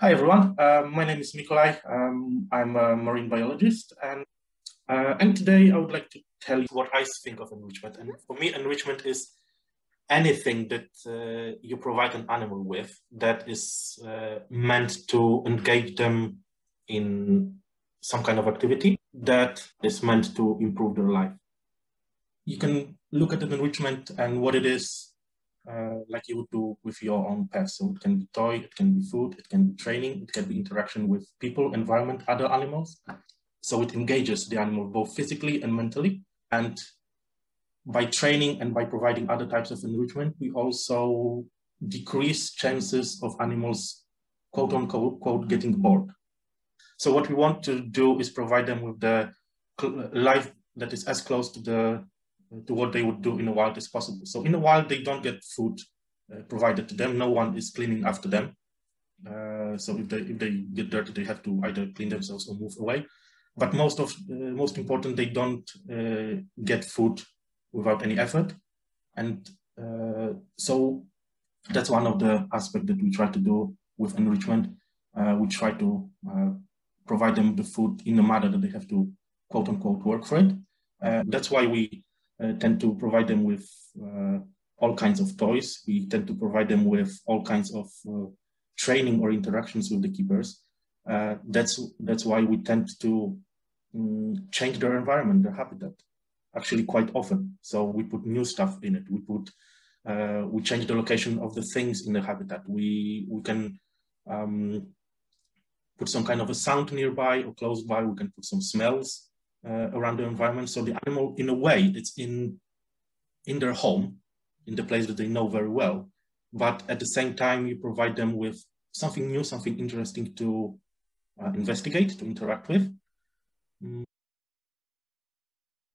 everyone. My name is Nikolai. I'm a marine biologist, and today I would like to tell you what I think of enrichment. And for me, enrichment is anything that you provide an animal with that is meant to engage them in some kind of activity that is meant to improve their life. You can look at an enrichment and what it is like you would do with your own pet. So it can be toy, it can be food, it can be training, it can be interaction with people, environment, other animals. So it engages the animal both physically and mentally. And by training and by providing other types of enrichment, we also decrease chances of animals, quote unquote, getting bored. So what we want to do is provide them with the life that is as close to what they would do in the wild as possible. So in the wild, they don't get food provided to them. No one is cleaning after them. So if they get dirty, they have to either clean themselves or move away. But most important, they don't get food without any effort. And so that's one of the aspects that we try to do with enrichment. We try to provide them the food in a manner that they have to, quote unquote, work for it. That's why we tend to provide them with all kinds of toys. We tend to provide them with all kinds of training or interactions with the keepers. That's why we tend to change their environment, their habitat, actually quite often. So we put new stuff in it. We change the location of the things in the habitat. We can put some kind of a sound nearby or close by. We can put some smells around the environment. So the animal, in a way, it's in their home, in the place that they know very well. But at the same time, you provide them with something new, something interesting to investigate, to interact with.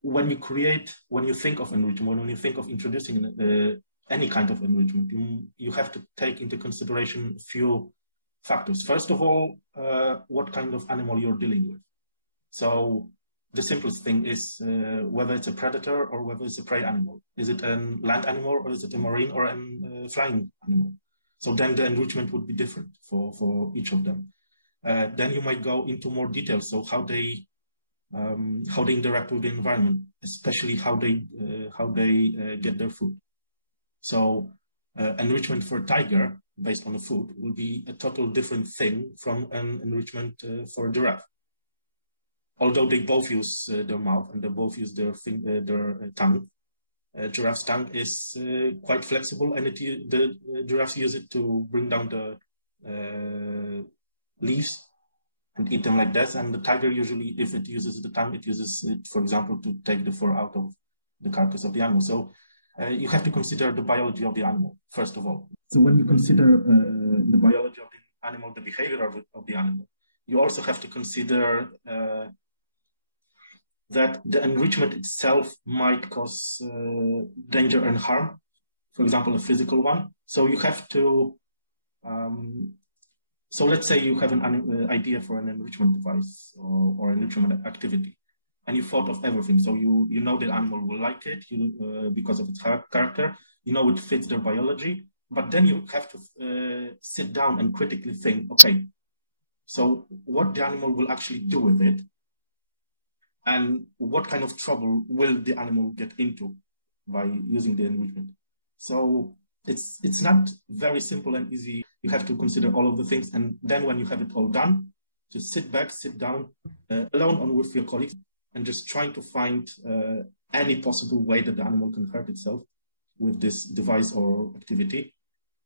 When you think of enrichment, when you think of introducing any kind of enrichment, you have to take into consideration a few factors. First of all, what kind of animal you're dealing with. So the simplest thing is whether it's a predator or whether it's a prey animal. Is it a land animal or is it a marine or a flying animal? So then the enrichment would be different for each of them. Then you might go into more details. So how they interact with the environment, especially how they get their food. So enrichment for a tiger based on the food will be a total different thing from an enrichment for a giraffe. Although they both use their mouth and they both use their tongue, giraffe's tongue is quite flexible, and the giraffes use it to bring down the leaves and eat them like that. And the tiger usually, if it uses the tongue, it uses it, for example, to take the fur out of the carcass of the animal. So you have to consider the biology of the animal, first of all. So when you consider the biology of the animal, the behavior of the animal, you also have to consider that the enrichment itself might cause danger and harm, for example, a physical one. So you have to, so let's say you have an idea for an enrichment device or enrichment activity, and you thought of everything. So you know the animal will like it because of its character, you know it fits their biology, but then you have to sit down and critically think, okay, so what the animal will actually do with it, and what kind of trouble will the animal get into by using the enrichment. So it's not very simple and easy. You have to consider all of the things, and then when you have it all done, just sit down alone or with your colleagues, and just trying to find any possible way that the animal can hurt itself with this device or activity,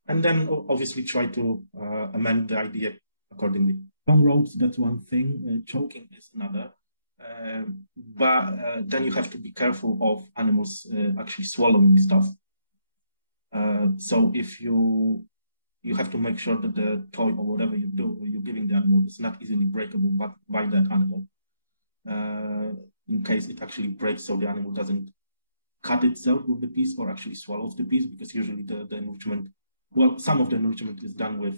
and then obviously try to amend the idea accordingly. Long ropes, that's one thing. Choking is another. But then you have to be careful of animals actually swallowing stuff. So if you have to make sure that the toy or whatever you're giving the animal is not easily breakable by that animal. In case it actually breaks, so the animal doesn't cut itself with the piece or actually swallows the piece, because usually the enrichment, well, some of the enrichment is done with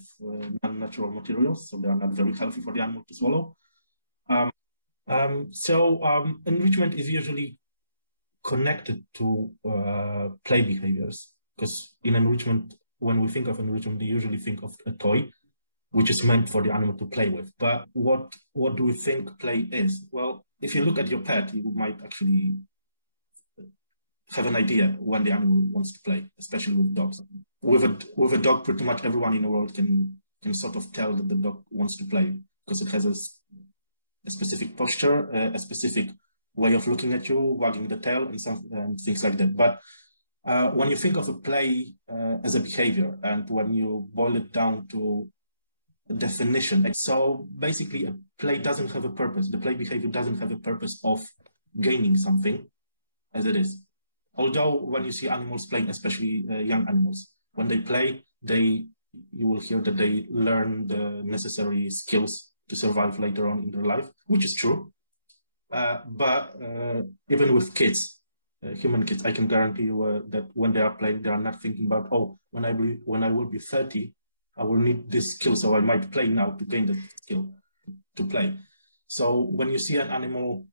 non-natural materials, so they are not very healthy for the animal to swallow. Enrichment is usually connected to play behaviors, because in enrichment, when we think of enrichment, we usually think of a toy. which is meant for the animal to play with. But what do we think play is? Well, if you look at your pet, you might actually have an idea when the animal wants to play, especially with dogs. With a dog, pretty much everyone in the world can sort of tell that the dog wants to play because it has a specific posture, a specific way of looking at you, wagging the tail, and things like that. But when you think of a play as a behavior, and when you boil it down to a definition, so basically a play doesn't have a purpose. The play behavior doesn't have a purpose of gaining something, as it is. Although when you see animals playing, especially young animals, when they play, you will hear that they learn the necessary skills to survive later on in their life, which is true. But even with kids, human kids, I can guarantee you that when they are playing, they are not thinking about, oh, when I will be 30, I will need this skill, so I might play now to gain that skill to play. So when you see an animal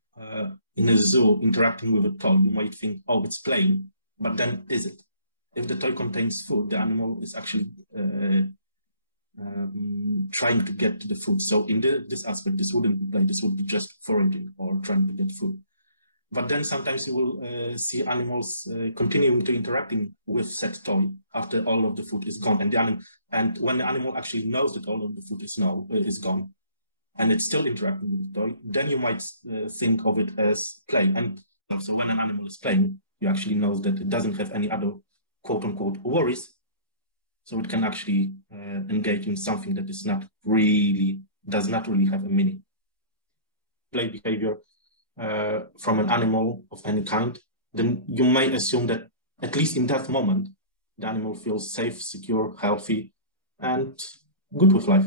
in a zoo interacting with a toy, you might think, oh, it's playing, but then is it? If the toy contains food, the animal is actually trying to get to the food. So in this aspect, this wouldn't be play, this would be just foraging or trying to get food. But then sometimes you will see animals continuing to interacting with said toy after all of the food is gone. And when the animal actually knows that all of the food is gone, and it's still interacting with the toy, then you might think of it as play. And so when an animal is playing, you actually know that it doesn't have any other quote-unquote worries, so it can actually engage in something that does not really have a meaning. Play behavior from an animal of any kind, then you may assume that at least in that moment, the animal feels safe, secure, healthy, and good with life.